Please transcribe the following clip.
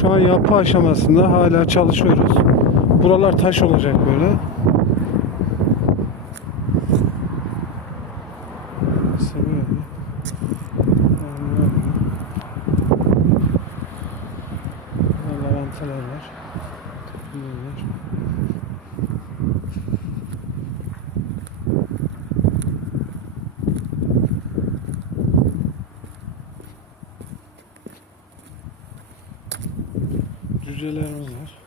Şu an yapı aşamasında hala çalışıyoruz. Buralar taş olacak böyle. Lavantalar var. hücrelerimiz var.